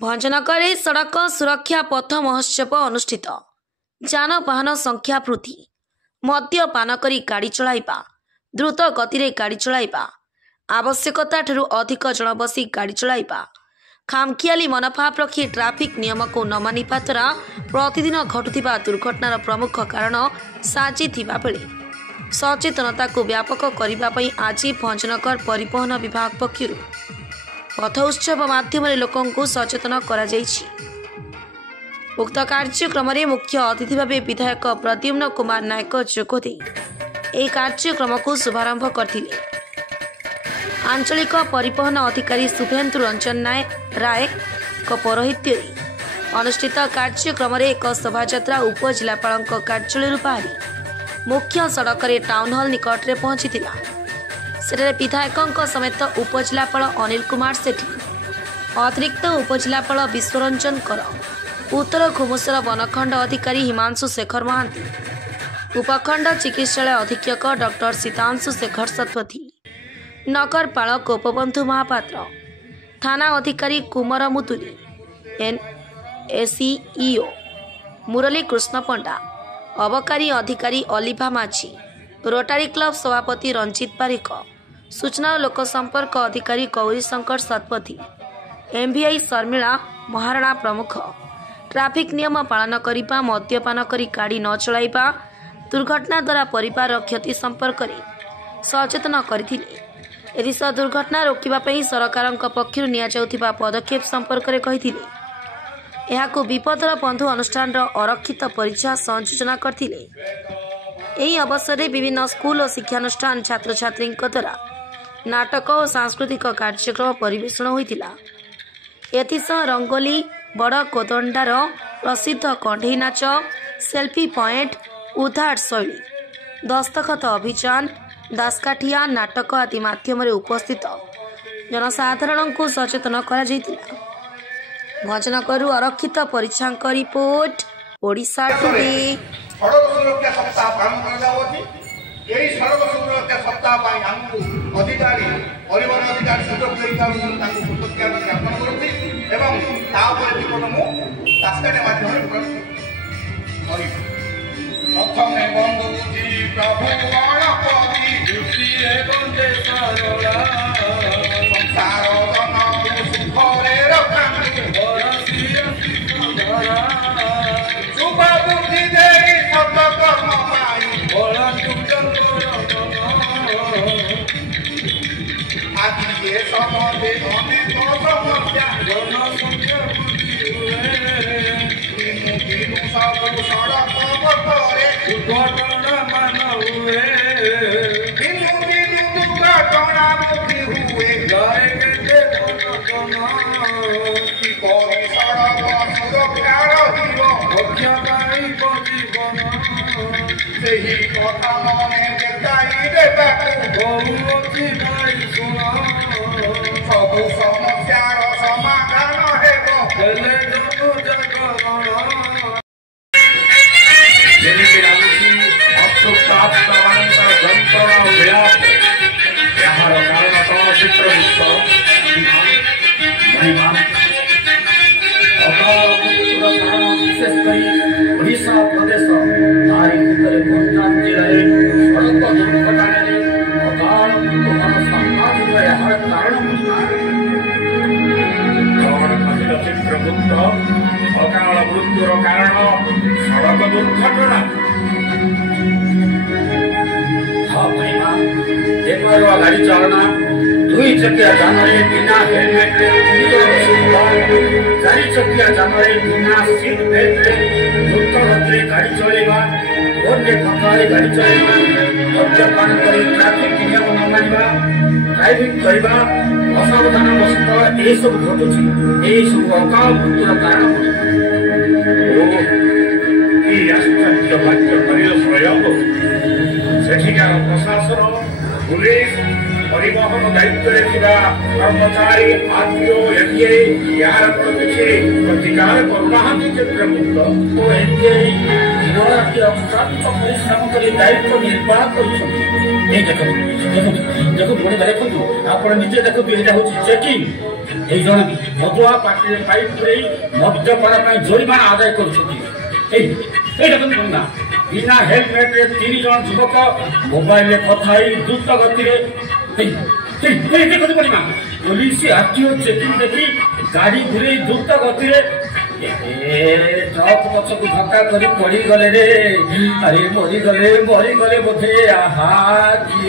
भंजनगर सड़क सुरक्षा पथ महोत्सव अनुष्ठित। जानवाहन संख्या वृद्धि, मद्यपान करी गाड़ी चलाइबा, द्रुत गति रे गाड़ी चलाइबा, आवश्यकता ठुरू अधिक जन बसी गाड़ी चलाइबा, खामखियाली मनोभाव रखी ट्राफिक नियम को न मानिबा द्वारा प्रतिदिन घटुथिबा दुर्घटनार प्रमुख कारण साजिथिबा बेले सचेतनता को व्यापक करने पई आज भंजनगर परिवहन विभाग पक्षरु पथ उत्सव माध्यम लोक सचेतन करा जायछि। उक्त कार्यक्रम में मुख्य अतिथि भाव विधायक प्रद्युम्न कुमार नायक जोगदे यह कार्यक्रम को शुभारंभ करथिले। आंचलिक परिवहन अधिकारी शुभेन्दु रंजन राय पौरोहित्य अनुष्ठित कार्यक्रम में एक शोभायात्रा उपजिलापाल कार्यालय बाहरी मुख्य सड़क टाउन हॉल निकट में पहुंची। सेଠାରେ विधायकों समेत उपजिलापाल अनिल कुमार सेठी, अतिरिक्त उपजिलापाल विश्वरंजन कर, उत्तर घुमुसर वनखंड अधिकारी हिमांशु शेखर महांती, उपखंड चिकित्सालय अधीक्षक डॉक्टर सीतांशु शेखर शतपथी, नगरपाल गोपबंधु महापात्र, थाना अधिकारी कुमार मुतुली, एनएसीईओ मुरली कृष्ण पंडा, अबकारी अधिकारी अलिभा माझी, रोटारी क्लब सभापति रंजित पारिक, सूचना और लोक संपर्क अधिकारी गौरी शंकर शतपथी, एमवीआई शर्मिला महाराणा प्रमुख ट्राफिक नियम पालन करने, मद्यपान करी गाड़ी न चलाइबा, दुर्घटना द्वारा परिवार क्षति संपर्क में सचेतन करथिले। एदिस दुर्घटना रोकने सरकार पक्षर नियाजाउथिबा पदक्षेप संपर्क में कहिथिले। एहाकु विपदर बंधु अनुष्ठान अरक्षित परिचय संयोजन करथिले। यही अवसर में विभिन्न स्कूल और शिक्षानुष्ठान छात्र छात्री द्वारा नाटक और सांस्कृतिक कार्यक्रम परिवेषण होता। एथिसह रंगोली, बड़ कोदंडार प्रसिद्ध कंढई नाच, सेल्फी पॉइंट, उद्धार शैली, दस्तखत अभियान, दासकाठिया नाटक आदि माध्यम उपस्थित जनसाधारण को सचेतन करा जायतिला। भंजनगर आरक्षित परिचय रिपोर्ट ओडिशा टुडे। सड़क सुरक्षा सप्ताह पालन कराଯାଉଛି। ଏହି ସଡ଼କ ସୁରକ୍ଷା ସପ୍ତାହ ପାଇଁ ଆମକୁ ଅଧିକାରୀ ପରିବହନ ଅଧିକାରୀ ସୁଯୋଗ ଦେଇଥାଉ, ତାଙ୍କୁ କୃତଜ୍ଞତା ଜ୍ଞାପନ କରୁଛି ଏବଂ ତା ଉପରେ ଜୀବନ ମୁଁ ଦାସକାଠି ମାଧ୍ୟମରେ କରିବି। ପ୍ରଥମେ ବନ୍ଦୁଛି ପ୍ରଭୁ ଗଣପତି ଦୃଷ୍ଟିରେ ବନ୍ଦେ ସରଳା ସଂସାର ଜନକୁ ସୁଖରେ ରଖାନ୍ତୁ ବରସିର ସୁଧରା ଯୁବ ବୁଦ୍ଧି ଦେଇ ସତ କର୍ମ ପାଇଁ ଆଜି ଏ ସମୟରେ ଅନେକ ସମସ୍ୟା ଜନସଂଖ୍ୟା ବୃଦ୍ଧି ହୁଏ। ଦିନୁ ଦିନୁ ସବୁ ସଡ଼କ ପଥରେ ଦୁର୍ଘଟଣା ମାନ ହୁଏ। ଦିନୁ ଦିନୁ ଦୁର୍ଘଟଣା ବୃଦ୍ଧି ହୁଏ। ଘରେ କେତେ କିପରି ସଡ଼କ ସୁରକ୍ଷା ରହିବ ରକ୍ଷା ପାଇବ ଜୀବନ, ସେହି କଥା ମନେ ଦେଖାଇ ଦେବାକୁ ବହୁଅଛି ଭାଇ ଶୁଣ। ସବୁ ସମସ୍ୟାର ସମାଧାନ ହେବ ହେଲେ ଜନଜାଗରଣ। ଯେମିତି ଲାଗୁଛି ଅତୃପ୍ତାତ୍ମାମାନଙ୍କର ଯନ୍ତ୍ରଣା ଓ ବିଳାପ, ଏହାର କାରଣ କଣ? ଚିତ୍ରଗୁପ୍ତ କାରଣ ବିଶେଷ କରି ଓଡ଼ିଶା ପ୍ରଦେଶ ତାରି ଭିତରେ ଗଞ୍ଜାମ ଜିଲ୍ଲାରେ ସଡ଼କ ଦୁର୍ଘଟଣାରେ ଅକାଳ ମୃତ୍ୟୁହାର ସାମ୍ବାଦିକ ଏହାର କାରଣ କଣ କହିଲ ଚିତ୍ରଗୁପ୍ତ? ଅକାଳ ମୃତ୍ୟୁର କାରଣ ସଡ଼କ ଦୁର୍ଘଟଣା। ହଁ ଭାଇମା, ଏକର ଗାଡ଼ି ଚାଳନା, ଦୁଇ ଚକିଆ ଯାନରେ ବିନା ହେଲମେଟରେ, ଚାରି ଚକିଆ ଯାନରେ ବିନା ସିଟ୍ ବେଲ୍ଟରେ ଦ୍ରୁତ ଗତିରେ ଗାଡ଼ି ଚଳାଇବା, ଫୋନରେ କଥା ହୋଇ ଗାଡ଼ି ଚଳାଇବା, ମଦ୍ୟପାନ କରି ଟ୍ରାଫିକ୍ ନିୟମ ନ ମାନିବା, ଡ୍ରାଇଭିଂ କରିବା, ଅସାବଧାନ ବଶତଃ ଏସବୁ ଘଟୁଛି। ଏହିସବୁ ଅକାଳ ମୃତ୍ୟୁର କାରଣ କି ଆଶ୍ଚର୍ଯ୍ୟ ବାକ୍ୟ କରିବା ପ୍ରୟୋଗ। ସେଠିକାର ପ୍ରଶାସନ, ପୁଲିସ, परिवहन दायित्व कर्मचारी आरटीओ एफडीए यार किसी प्रतिकार करूना चित्रमुक्त तो एफडीए दिनराति अक्लांत परिश्रम कर दायित्व निर्वाह कर এই দেখুন দেখুন দেখুন বড় দেখুন আপনারা নিজে দেখুন এটা হচ্ছে চেকিং এই জন মদুয়া পাটিরে পাইপ পুরেই মদ্যপান ପାଇଁ জরিমানা আদায় କରୁଛନ୍ତି এই এই দেখুন না বিনা হেলমেটরে 3 জন যুবক মোবাইলে কথা ହେଇ দ্রুত গতিরে এই দেখুন বলি না পুলিশ আরটিও চেকিং দেখি গাড়ি ঘুরে দ্রুত গতিরে ট্রক পছକୁ ଧକ୍କା କରି ପଡ଼ିଗଲେ ରେ ଆରେ ମରିଗଲେ ବୋଧେ ଆହା କି